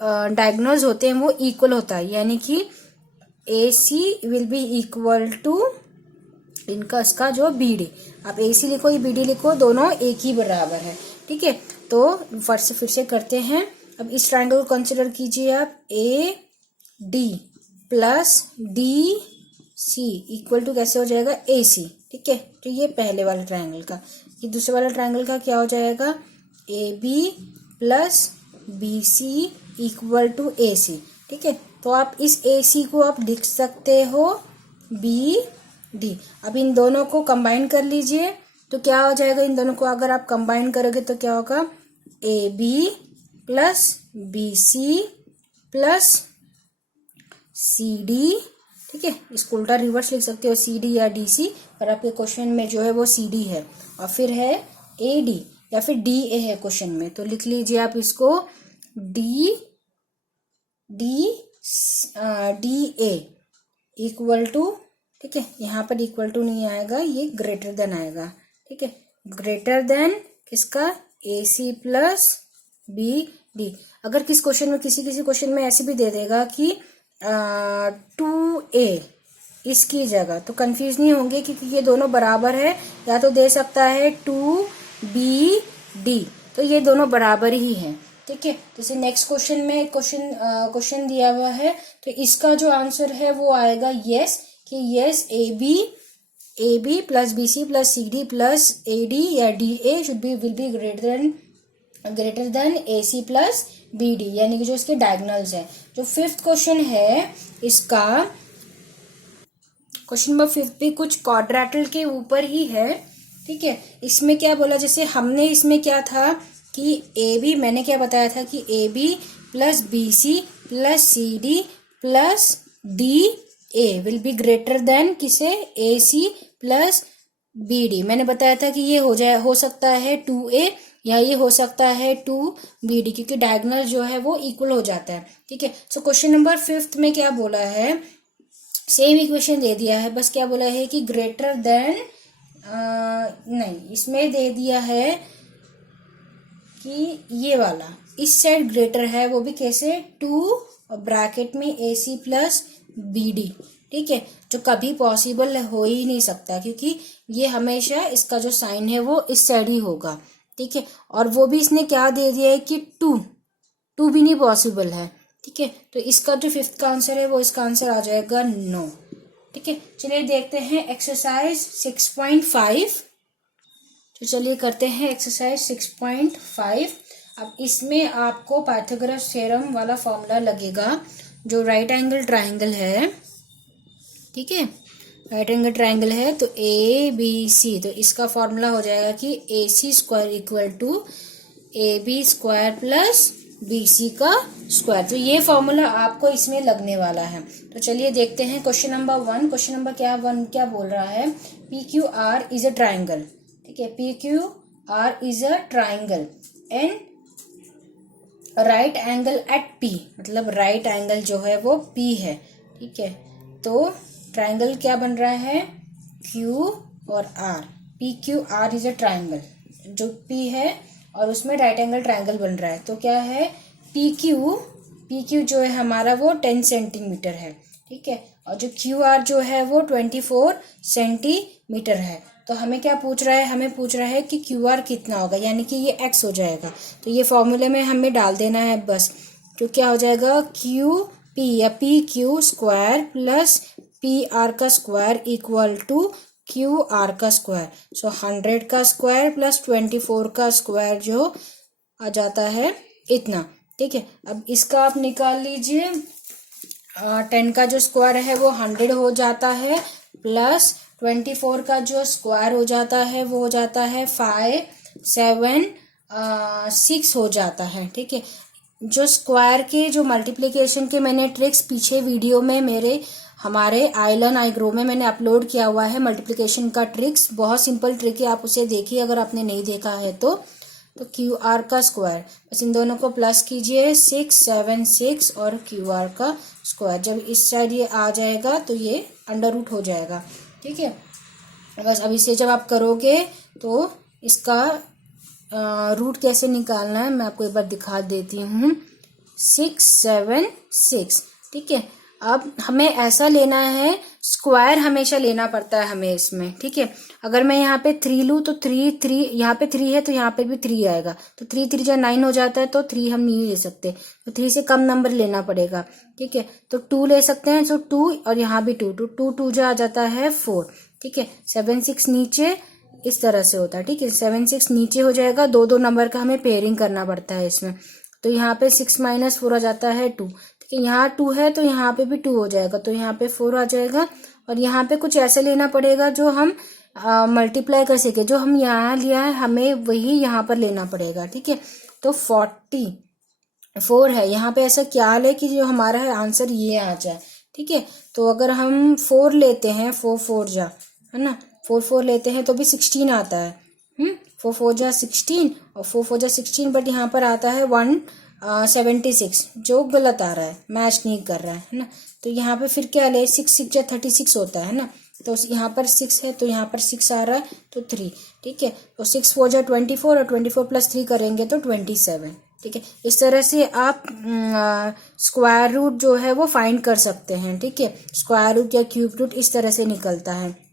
डायगोनल्स होते हैं वो इक्वल होता है, यानी कि A C will be equal to इनका इसका जो बी डी, आप ए सी लिखो या बी डी लिखो दोनों एक ही बराबर है, ठीक है। तो फिर से करते हैं। अब इस ट्रायंगल को कंसिडर कीजिए आप, A D plus D C equal to कैसे हो जाएगा ए सी, ठीक है। तो ये पहले वाले ट्रायंगल का, ये दूसरे वाले ट्रायंगल का क्या हो जाएगा A B plus B C equal to A C, ठीक है। तो आप इस ए सी को आप लिख सकते हो बी डी। अब इन दोनों को कंबाइन कर लीजिए, तो क्या हो जाएगा, इन दोनों को अगर आप कंबाइन करोगे तो क्या होगा A B plus B C plus C D, ठीक है। इसको उल्टा रिवर्स लिख सकते हो सी डी या डी सी, पर आपके क्वेश्चन में जो है वो सी डी है और फिर है ए डी या फिर डी ए है क्वेश्चन में, तो लिख लीजिए आप इसको डी ए इक्वल टू, ठीक है। यहाँ पर इक्वल टू नहीं आएगा, ये ग्रेटर देन आएगा, ठीक है। ग्रेटर देन किसका ए सी प्लस बी डी। अगर किसी क्वेश्चन में ऐसे भी दे देगा कि 2a इसकी जगह, तो कंफ्यूज नहीं होंगे क्योंकि ये दोनों बराबर है, या तो दे सकता है 2bd, तो ये दोनों बराबर ही हैं, ठीक है। जैसे नेक्स्ट क्वेश्चन में क्वेश्चन दिया हुआ है तो इसका जो आंसर है वो आएगा यस, कि yes A B plus B C plus C D plus A D या D A will be greater than A C plus B D, यानी कि जो इसके डायगोनल्स है। जो 5th क्वेश्चन है इसका, क्वेश्चन नंबर 5 भी कुछ क्वाड्रेटल के ऊपर ही है, ठीक है। इसमें क्या बोला, जैसे हमने इसमें क्या था कि ए बी, मैंने क्या बताया था कि A B plus B C plus C D plus D A will be greater than किसे A C plus B D. मैंने बताया था कि ये हो सकता है 2a या ये हो सकता है 2bd, क्योंकि डायगोनल जो है वो इक्वल हो जाता है, ठीक है। सो क्वेश्चन नंबर 5 में क्या बोला है, सेम इक्वेशन दे दिया है, बस क्या बोला है कि ग्रेटर देन नहीं, इसमें दे दिया है कि ये वाला इस साइड ग्रेटर है, वो भी कैसे 2 और ब्रैकेट में ए सी प्लस बी डी, ठीक है, जो कभी पॉसिबल हो ही नहीं सकता क्योंकि ये हमेशा इसका जो साइन है वो इस साइड ही होगा, ठीक है। और वो भी इसने क्या दे दिया है कि 2 भी नहीं पॉसिबल है, ठीक है। तो इसका जो 5th का आंसर है वो इसका आंसर आ जाएगा नो, ठीक है, चलिए देखते हैं एक्सरसाइज 6.5। तो चलिए करते हैं एक्सरसाइज 6.5। अब इसमें आपको पाइथागोरस थ्योरम वाला फॉर्मूला लगेगा, जो राइट एंगल ट्राइंगल है। ठीक है, राइट एंगल ट्राइंगल है तो ए बी सी, तो इसका फॉर्मूला हो जाएगा कि A C square equal to A B square plus B C का स्क्वायर। तो ये फॉर्मूला आपको इसमें लगने वाला है। तो चलिए देखते हैं क्वेश्चन नंबर 1। क्वेश्चन नंबर क्या बोल रहा है, P Q R is a triangle. ठीक है, P Q R is a triangle and right angle at P, मतलब राइट एंगल जो है वो पी है। ठीक है, तो ट्राइंगल क्या बन रहा है, क्यू और R. P Q R is a triangle, जो पी है और उसमें राइट एंगल ट्राइंगल बन रहा है। तो क्या है, पी क्यू जो है हमारा वो 10 सेंटीमीटर है। ठीक है, और जो क्यू आर जो है वो 24 सेंटीमीटर है। तो हमें क्या पूछ रहा है, हमें पूछ रहा है कि क्यू आर कितना होगा, यानी कि ये एक्स हो जाएगा। तो ये फॉर्मूले में हमें डाल देना है बस। तो क्या हो जाएगा, क्यू पी या P Q square plus P R का square equal to Q R का स्क्वायर। सो 100 का स्क्वायर प्लस 24 का स्क्वायर जो आ जाता है इतना। ठीक है, अब इसका आप निकाल लीजिए। 10 का जो स्क्वायर है वो 100 हो जाता है, प्लस 24 का जो स्क्वायर हो जाता है वो हो जाता है 5 7 6 हो जाता है। ठीक है, जो स्क्वायर के जो मल्टीप्लिकेशन के मैंने ट्रिक्स पीछे वीडियो में हमारे आइलन आईग्रो में मैंने अपलोड किया हुआ है, मल्टीप्लिकेशन का ट्रिक्स बहुत सिंपल ट्रिक है, आप उसे देखिए अगर आपने नहीं देखा है तो क्यू आर का स्क्वायर, बस इन दोनों को प्लस कीजिए 6 7 6 और क्यू आर का स्क्वायर। जब इस साइड ये आ जाएगा तो ये अंडर रूट हो जाएगा। ठीक है, बस अब इसे जब आप करोगे तो इसका रूट कैसे निकालना है मैं आपको एक बार दिखा देती हूँ। 6 7 6। ठीक है, अब हमें ऐसा लेना है, स्क्वायर हमेशा लेना पड़ता है हमें इसमें। ठीक है, अगर मैं यहाँ पे 3 लूँ तो 3 यहाँ पे 3 है तो यहाँ पे भी 3 आएगा, तो 3 3 जा 9 हो जाता है, तो 3 हम नहीं ले सकते, तो 3 से कम नंबर लेना पड़ेगा। ठीक है, तो 2 ले सकते हैं, तो 2 और यहाँ भी 2 2 2 जा जाता है 4। ठीक है, 7 6 नीचे इस तरह से होता है। ठीक है, 7 6 नीचे हो जाएगा, 2 नंबर का हमें पेयरिंग करना पड़ता है इसमें। तो यहाँ पे 6 - 4 आ जाता है 2। ठीक है, यहाँ 2 है तो यहाँ पे भी 2 हो जाएगा, तो यहाँ पे 4 आ जाएगा। और यहाँ पे कुछ ऐसे लेना पड़ेगा जो हम मल्टीप्लाई कर सके, जो हम यहाँ लिया है हमें वही यहाँ पर लेना पड़ेगा। ठीक है, तो 44 है, यहाँ पे ऐसा क्या ले कि जो हमारा है आंसर ये आ जाए। ठीक है, तो अगर हम 4 लेते हैं, 4 4 जा, है ना, 4 4 लेते हैं तो भी 16 आता है। 4 4 जा 16 और 4 4 जा 16, बट यहाँ पर आता है 176, जो गलत आ रहा है, मैच नहीं कर रहा है ना। तो यहाँ पे फिर क्या ले, 6 6 जा 36 होता है ना, तो यहाँ पर 6 है तो यहाँ पर 6 आ रहा है, तो 3। ठीक है, तो 6 4 जा 24 और 24 प्लस 3 करेंगे तो 27। ठीक है, इस तरह से आप स्क्वायर रूट जो है वो फाइंड कर सकते हैं। ठीक है, स्क्वायर रूट या क्यूब रूट इस तरह से निकलता है।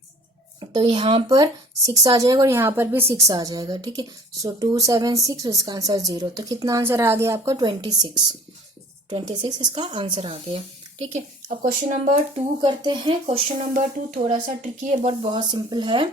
तो यहाँ पर 6 आ जाएगा और यहाँ पर भी 6 आ जाएगा। ठीक है, सो 2 7 6, इसका आंसर 0। तो कितना आंसर आ गया आपका, 26 इसका आंसर आ गया। ठीक है, अब क्वेश्चन नंबर 2 करते हैं। क्वेश्चन नंबर 2 थोड़ा सा ट्रिकी है बट बहुत सिंपल है।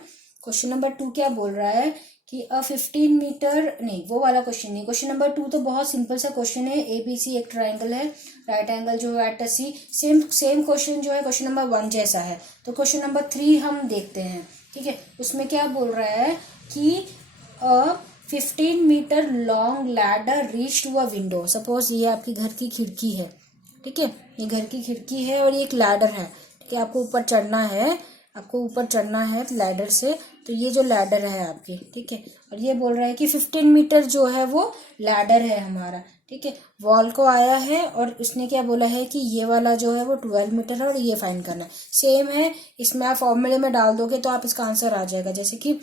क्वेश्चन नंबर 2 क्या बोल रहा है कि 15 मीटर, नहीं वो वाला क्वेश्चन नहीं, क्वेश्चन नंबर 2 तो बहुत सिंपल सा क्वेश्चन है। ABC एक ट्राइंगल है, राइट एंगल जो है एट सी, सेम क्वेश्चन जो है क्वेश्चन नंबर 1 जैसा है। तो क्वेश्चन नंबर 3 हम देखते हैं। ठीक है, उसमें क्या बोल रहा है कि 15 metre long ladder reach to a window. Suppose ये आपकी घर की खिड़की है। ठीक है, ये घर की खिड़की है और ये एक लैडर है। ठीक है, आपको ऊपर चढ़ना है लैडर से, तो ये जो लैडर है आपकी। ठीक है, और ये बोल रहा है कि 15 मीटर जो है वो लैडर है हमारा। ठीक है, वॉल को आया है और उसने क्या बोला है कि ये वाला जो है वो 12 मीटर है और ये फाइंड करना है। सेम है, इसमें आप फॉर्मूले में डाल दोगे तो आप इसका आंसर आ जाएगा। जैसे कि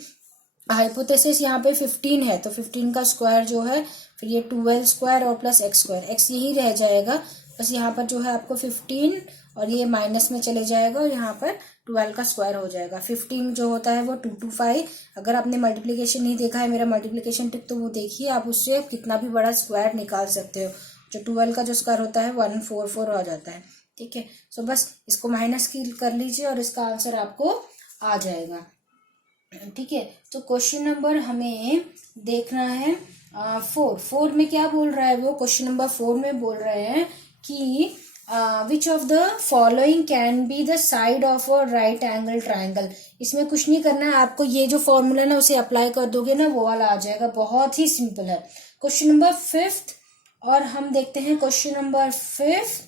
हाइपोथेसिस यहाँ पे 15 है तो 15 का स्क्वायर जो है, फिर ये 12 स्क्वायर और प्लस x स्क्वायर, x यही रह जाएगा, बस यहाँ पर जो है आपको 15 और ये माइनस में चले जाएगा और यहाँ पर 12 का स्क्वायर हो जाएगा। 15 जो होता है वो 2 2 5। अगर आपने मल्टीप्लिकेशन नहीं देखा है, मेरा मल्टीप्लिकेशन टिप, तो वो देखिए, आप उससे कितना भी बड़ा स्क्वायर निकाल सकते हो। जो 12 का जो स्क्वायर होता है 144 आ जाता है। ठीक है। सो बस इसको माइनस की कर लीजिए और इसका आंसर आपको आ जाएगा। ठीक है, तो क्वेश्चन नंबर हमें देखना है 4 में क्या बोल रहा है वो। क्वेश्चन नंबर 4 में बोल रहे हैं कि विच of the following can be the side of a right angle triangle. इसमें कुछ नहीं करना है आपको, ये जो फॉर्मूला ना उसे अप्लाई कर दोगे ना वो वाला आ जाएगा, बहुत ही सिंपल है। क्वेश्चन नंबर 5 और हम देखते हैं क्वेश्चन नंबर 5,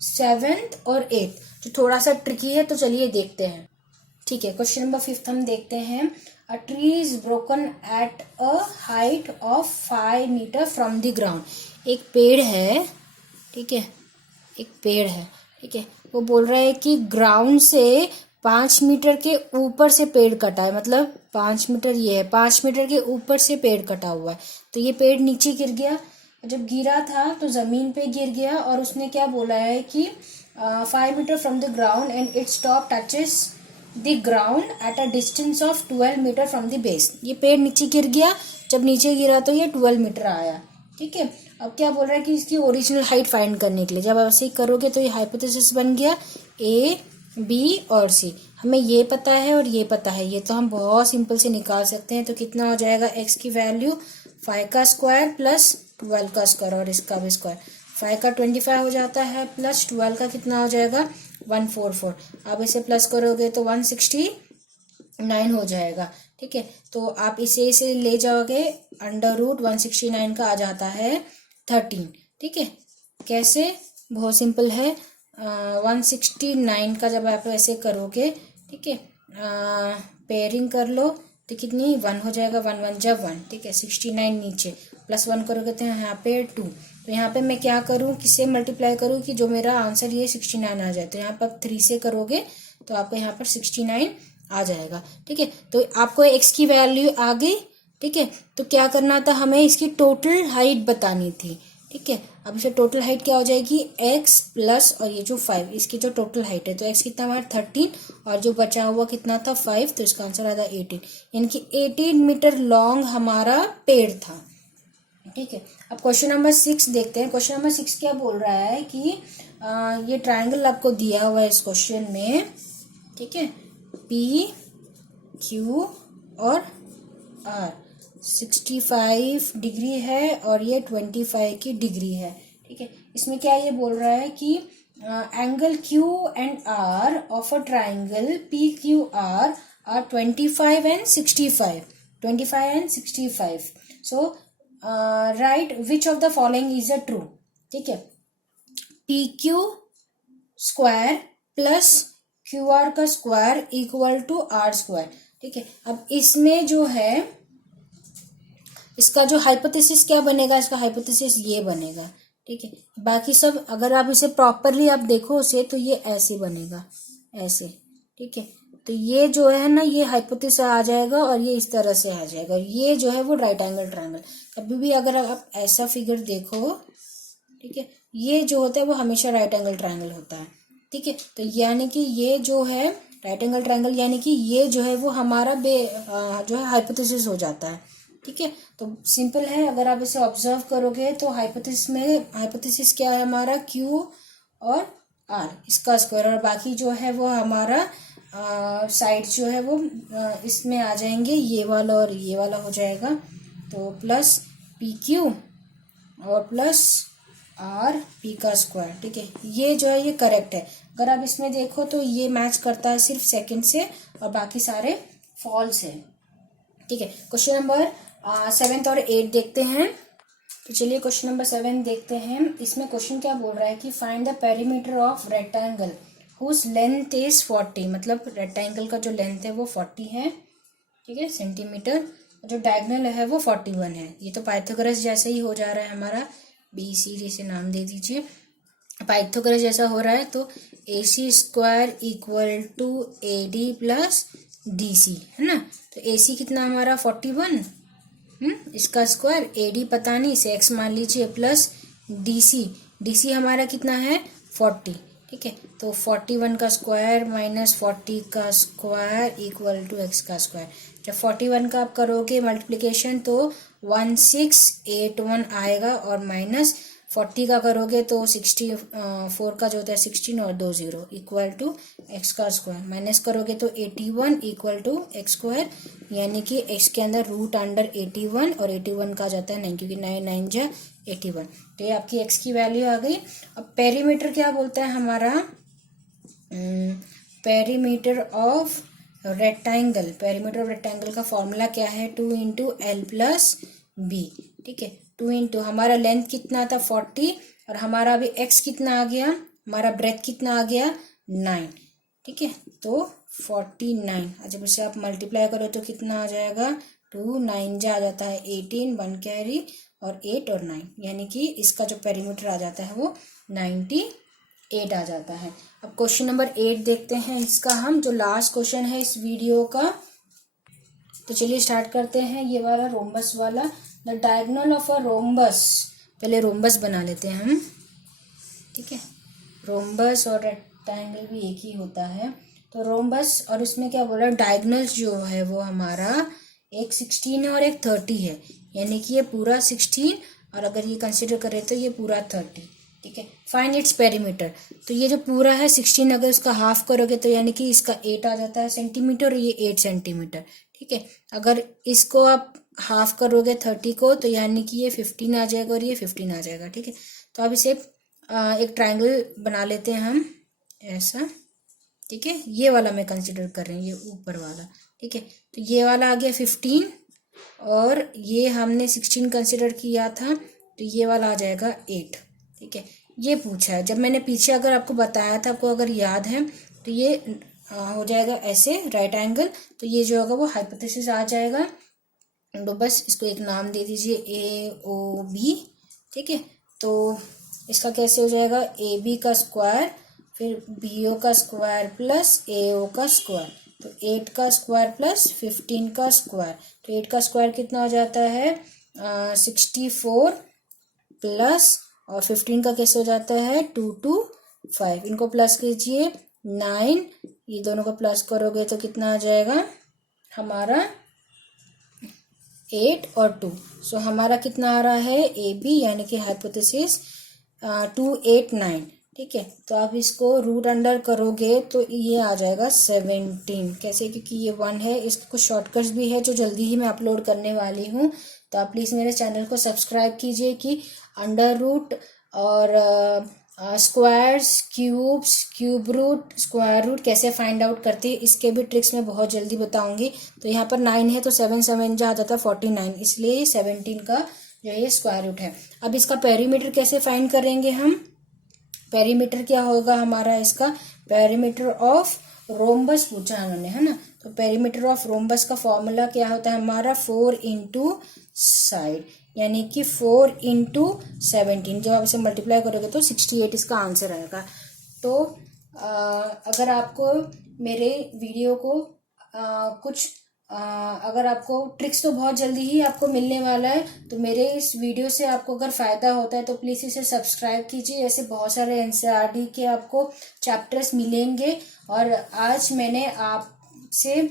7 और 8 जो थोड़ा सा ट्रिकी है, तो चलिए देखते हैं। ठीक है, क्वेश्चन नंबर 5 हम देखते हैं। A tree is broken at a height of 5 metre from the ground. एक पेड़ है, ठीक है, एक पेड़ है, ठीक है। वो बोल रहा है कि ग्राउंड से 5 मीटर के ऊपर से पेड़ कटा है, मतलब 5 मीटर ये है, 5 मीटर के ऊपर से पेड़ कटा हुआ है। तो ये पेड़ नीचे गिर गया, जब गिरा था तो जमीन पे गिर गया और उसने क्या बोला है कि 5 metre from the ground and its top touches the ground at a distance of 12 metre from the base. ये पेड़ नीचे गिर गया, जब नीचे गिरा तो ये 12 मीटर आया, ठीक है। अब क्या बोल रहा है कि इसकी ओरिजिनल हाइट फाइंड करने के लिए, जब आप ऐसे ही करोगे तो ये हाइपोथेसिस बन गया A, B और C। हमें ये पता है और ये पता है, ये तो हम बहुत सिंपल से निकाल सकते हैं। तो कितना हो जाएगा, x की वैल्यू 5 का स्क्वायर प्लस 12 का स्क्वायर और इसका भी स्क्वायर। 5 का 25 हो जाता है प्लस 12 का कितना हो जाएगा 144। अब इसे प्लस करोगे तो 169 हो जाएगा, ठीक है। तो आप इसे ले जाओगे, अंडर रूट 169 का आ जाता है 13, ठीक है। कैसे, बहुत सिंपल है। 169 का जब आप ऐसे करोगे, ठीक है, पेयरिंग कर लो तो कितनी 1 हो जाएगा, 1 1 जब 1, ठीक है। 69 नीचे प्लस 1 करोगे तो यहाँ पे 2। तो यहाँ पे मैं क्या करूँ, किससे मल्टीप्लाई करूँ कि जो मेरा आंसर ये 69 आ जाए। तो यहाँ पर 3 से करोगे तो आपको यहाँ पर 69 आ जाएगा, ठीक है। तो आपको x की वैल्यू आ गई, ठीक है। तो क्या करना था, हमें इसकी टोटल हाइट बतानी थी, ठीक है। अब इसे टोटल हाइट क्या हो जाएगी, x प्लस और ये जो 5, इसकी जो टोटल हाइट है, तो x कितना हमारा 13 और जो बचा हुआ कितना था 5, तो इसका आंसर आया 18, यानी कि 18 मीटर लॉन्ग हमारा पेड़ था, ठीक है। अब क्वेश्चन नंबर 6 देखते हैं। क्वेश्चन नंबर 6 क्या बोल रहा है कि ये ट्राइंगल आपको दिया हुआ है इस क्वेश्चन में, ठीक है। P, Q और R 65 डिग्री है और ये 25 की डिग्री है, ठीक है। इसमें क्या ये बोल रहा है कि angle Q and R of a triangle PQR are 25 and 65, 25 and 65। So right which of the following is a true, ठीक है। PQ स्क्वायर प्लस QR का square equal to R square, ठीक है। अब इसमें जो है इसका जो हाइपोथेसिस क्या बनेगा, इसका हाइपोथेसिस ये बनेगा, ठीक है। बाकी सब अगर आप इसे प्रॉपरली आप देखो उसे तो ये ऐसे बनेगा, ऐसे, ठीक है। तो ये जो है ना, ये हाइपोथेसिस आ जाएगा और ये इस तरह से आ जाएगा। ये जो है वो राइट एंगल ट्रायंगल। कभी भी अगर आप ऐसा फिगर देखो, ठीक है, ये जो होता है वो हमेशा राइट एंगल ट्रायंगल होता है, ठीक है। तो यानी कि ये जो है राइट एंगल ट्रायंगल, यानी कि ये जो है वो हमारा जो है हाइपोथेसिस हो जाता है, ठीक है। तो सिंपल है, अगर आप इसे ऑब्जर्व करोगे तो हाइपोथेसिस क्या है हमारा, Q और R इसका स्क्वायर, और बाकी जो है वो हमारा साइड जो है वो इसमें आ जाएंगे, ये वाला और ये वाला हो जाएगा। तो प्लस PQ और प्लस RP का स्क्वायर, ठीक है। ये जो है ये करेक्ट है। अगर आप इसमें देखो तो ये मैच करता है सिर्फ सेकंड से और बाकी सारे फॉल्स है, ठीक है। क्वेश्चन नंबर 7 और 8 देखते हैं। तो चलिए क्वेश्चन नंबर 7 देखते हैं। इसमें क्वेश्चन क्या बोल रहा है कि find the perimeter of rectangle whose length is 40, मतलब रेक्टेंगल का जो लेंथ है वो 40 है, ठीक है, सेंटीमीटर। जो डायगोनल है वो 41 है। ये तो पाइथागोरस जैसे ही हो जा रहा है हमारा, BCD से नाम दे दीजिए, पाइथागोरस जैसा हो रहा है। तो AC square equal to AD plus DC, है ना। तो AC कितना हमारा 41, इसका स्क्वायर, AD पता नहीं, इसे x मान लीजिए, प्लस DC हमारा कितना है 40, ठीक है। तो 41 का स्क्वायर माइनस 40 का स्क्वायर इक्वल टू x का स्क्वायर। जब 41 का आप करोगे मल्टीप्लिकेशन तो 1681 आएगा और माइनस 40 का करोगे तो 64 का जो होता है 16 और 2 0 इक्वल टू एक्स का स्क्वायर, माइनस करोगे तो 81 इक्वल टू एक्स स्क्वायर, यानी कि एक्स के अंदर रूट अंडर 81 और 81 का जाता है 9 क्योंकि 9 9 जा 81। तो ये आपकी एक्स की वैल्यू आ गई। अब पेरीमीटर क्या बोलता है हमारा, perimeter of rectangle, perimeter of rectangle का फॉर्मूला क्या है, 2 इंटू एल प्लस बी। ठीक है, 2 इंटू हमारा लेंथ कितना था 40 और हमारा अभी एक्स कितना आ गया, हमारा ब्रेथ कितना आ गया 9। ठीक है, तो 49। जब इसे आप मल्टीप्लाई करो तो कितना आ जाएगा, 2 9 जा आ जाता है 18, 1 कैरी और 8 और 9, यानी कि इसका जो पेरीमीटर आ जाता है वो 98 आ जाता है। अब क्वेश्चन नंबर 8 देखते हैं इसका हम, जो लास्ट क्वेश्चन है इस वीडियो का। तो चलिए स्टार्ट करते हैं। ये वाला रोम्बस वाला, the diagonal of a rhombus, पहले रोम्बस बना लेते हैं हम। ठीक है, रोम्बस और रेक्टेंगल भी एक ही होता है। तो रोम्बस और इसमें क्या बोला, डायगोनल्स जो है वो हमारा एक 16 है और एक 30 है, यानी कि ये पूरा 16 और अगर ये कंसिडर करें तो ये पूरा 30। ठीक है, फाइंड इट्स पेरीमीटर। तो ये जो पूरा है 16 अगर इसका हाफ करोगे तो यानी कि इसका 8 आ जाता है सेंटीमीटर और ये 8 सेंटीमीटर। ठीक है, अगर इसको आप हाफ करोगे 30 को तो यानी कि ये 15 आ जाएगा और ये 15 आ जाएगा। ठीक है, तो अब इसे एक ट्रायंगल बना लेते हैं हम ऐसा। ठीक है, ये वाला मैं कंसिडर कर रही हूँ, ये ऊपर वाला। ठीक है, तो ये वाला आ गया 15 और ये हमने 16 कंसिडर किया था, तो ये वाला आ जाएगा 8। ठीक है, ये पूछा है, जब मैंने पीछे अगर आपको बताया था, आपको अगर याद है तो ये हो जाएगा ऐसे राइट एंगल, तो ये जो होगा वो हाइपोथेसिस आ जाएगा। तो बस इसको एक नाम दे दीजिए AOB। ठीक है, तो इसका कैसे हो जाएगा, AB का स्क्वायर फिर BO का स्क्वायर प्लस AO का स्क्वायर, तो 8 का स्क्वायर प्लस 15 का स्क्वायर, तो 8 का स्क्वायर कितना हो जाता है 64 प्लस और 15 का कैसे हो जाता है 225, इनको प्लस कीजिए 9, ये दोनों को प्लस करोगे तो कितना आ जाएगा हमारा 8 और 2। सो हमारा कितना आ रहा है AB, यानी कि हाइपोथेसिस 289। ठीक है, तो आप इसको रूट अंडर करोगे तो ये आ जाएगा 17। कैसे, क्योंकि ये 1 है, इसके कुछ शॉर्टकट्स भी है जो जल्दी ही मैं अपलोड करने वाली हूँ। तो आप प्लीज़ मेरे चैनल को सब्सक्राइब कीजिए कि अंडर रूट और squares, cubes, cube root, square root कैसे फाइंड आउट करते हैं, इसके भी ट्रिक्स मैं बहुत जल्दी बताऊंगी। तो यहाँ पर 9 है तो 7 7 जा जाता है 49, इसलिए 17 का जो है स्क्वायर रूट है। अब इसका पेरीमीटर कैसे फाइंड करेंगे हम, पेरीमीटर क्या होगा हमारा, इसका पेरीमीटर ऑफ रोम्बस पूछा उन्होंने, है ना। तो पेरीमीटर ऑफ रोम्बस का फॉर्मूला क्या होता है हमारा 4 इंटू साइड, यानी कि 4 इंटू 17, जब आप इसे मल्टीप्लाई करोगे तो 68 इसका आंसर आएगा। तो अगर आपको मेरे वीडियो को अगर आपको ट्रिक्स तो बहुत जल्दी ही आपको मिलने वाला है, तो मेरे इस वीडियो से आपको अगर फ़ायदा होता है तो प्लीज़ इसे सब्सक्राइब कीजिए। ऐसे बहुत सारे NCERT के आपको चैप्टर्स मिलेंगे। और आज मैंने आपसे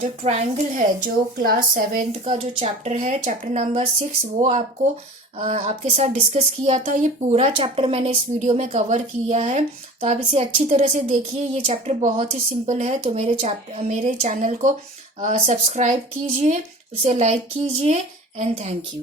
जो ट्रायंगल है, जो क्लास 7th का जो चैप्टर है, चैप्टर नंबर 6, वो आपको आपके साथ डिस्कस किया था। ये पूरा चैप्टर मैंने इस वीडियो में कवर किया है, तो आप इसे अच्छी तरह से देखिए। ये चैप्टर बहुत ही सिंपल है, तो मेरे चैनल को सब्सक्राइब कीजिए, उसे लाइक कीजिए एंड थैंक यू।